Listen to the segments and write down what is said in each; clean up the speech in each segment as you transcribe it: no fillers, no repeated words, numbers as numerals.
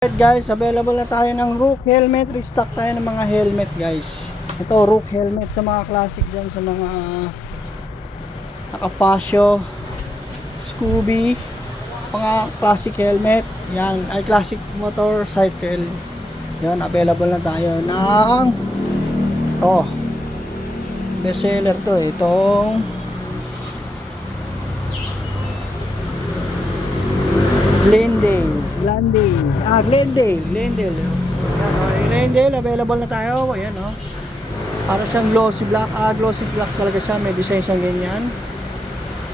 Alright guys, available na tayo ng Rook helmet. Restock tayo ng mga helmet guys. Ito Rook helmet sa mga classic dyan, sa mga Naka-Fascio, Scooby, mga classic helmet. Yan, ay classic motorcycle. Yan, available na tayo ng best seller to eh. Itong Glendale. Yan, Glendale, available na tayo. Ayan, para siyang glossy black. Glossy black talaga siya. May design siyang ganyan.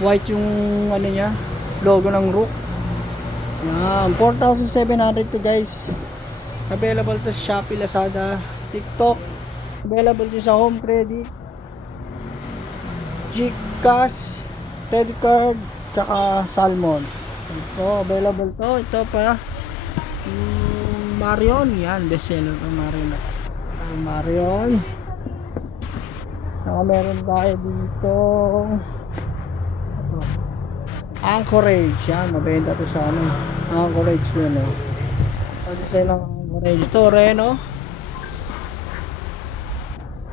White yung ano niya, logo ng Rook. Yan, 4,700 to guys. Available to sa Shopee, Lazada, TikTok. Available din sa Home Credit, GCash, credit card, tsaka Salmon. Ito, available to. Ito pa Marion. Yan, best seller to Marion na. Marion. Saka meron tayo dito Anchorage. Yan, mabenta to sa Anchorage yun design ng Anchorage. Ito Reno,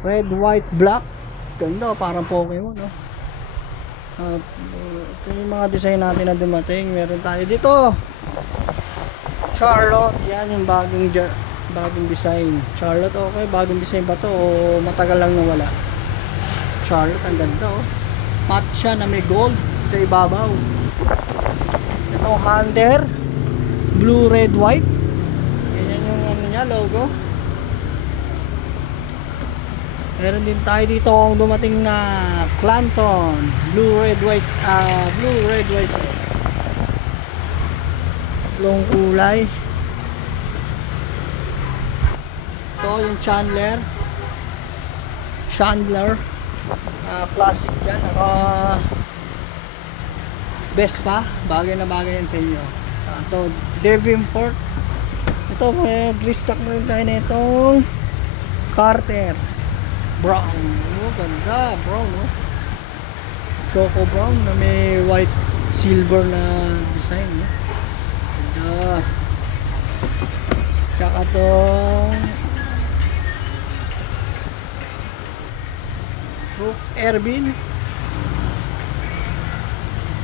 red, white, black. Ganda, parang Pokemon ito yung mga design natin na dumating. Meron tayo dito Charlotte. Yan yung bagong design. Charlotte, okay, bagong design ba to o matagal lang nawala? Charlotte, ang ganda matte siya na may gold sa ibabaw. Itong Hunter, blue, red, white. Yan yung niya, logo. Meron din tayo dito ang dumating na Clanton, blue, red, white. Long kulay. Ito yung Chandler, classic yan. Vespa, bagay na bagay yan sa inyo. Ito Devonport. Ito may restock na rin tayo na itong Carter brown. Ganda, brown choco brown na may white silver na design ganda. Tsaka tong Rook Airbin,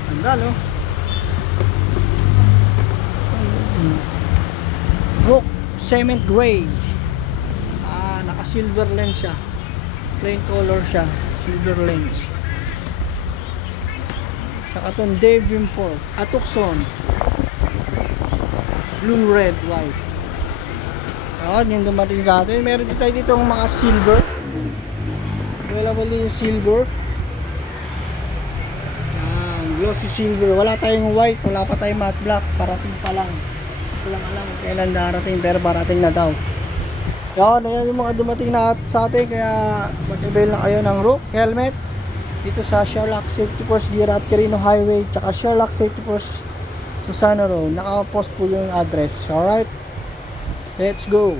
ganda Rook cement gray. Naka silver lens siya, plain color siya, silver lens. Saka itong Devonport Tucson, blue, red, white. Yung dumating sa atin. Meron din tayo dito mga silver. Available din yung silver. Glossy silver. Wala tayong white, wala pa tayong matte black. Parating pa lang. Hindi ko lang alam kailan darating, pero parating na daw. Ayan yung mga dumating na sa atin. Kaya mag-avail na kayo ng Rook helmet dito sa Sherlock Safety Force Girard Quirino Highway, tsaka Sherlock Safety Force Susano Road. Naka-post po yung address. Alright, let's go.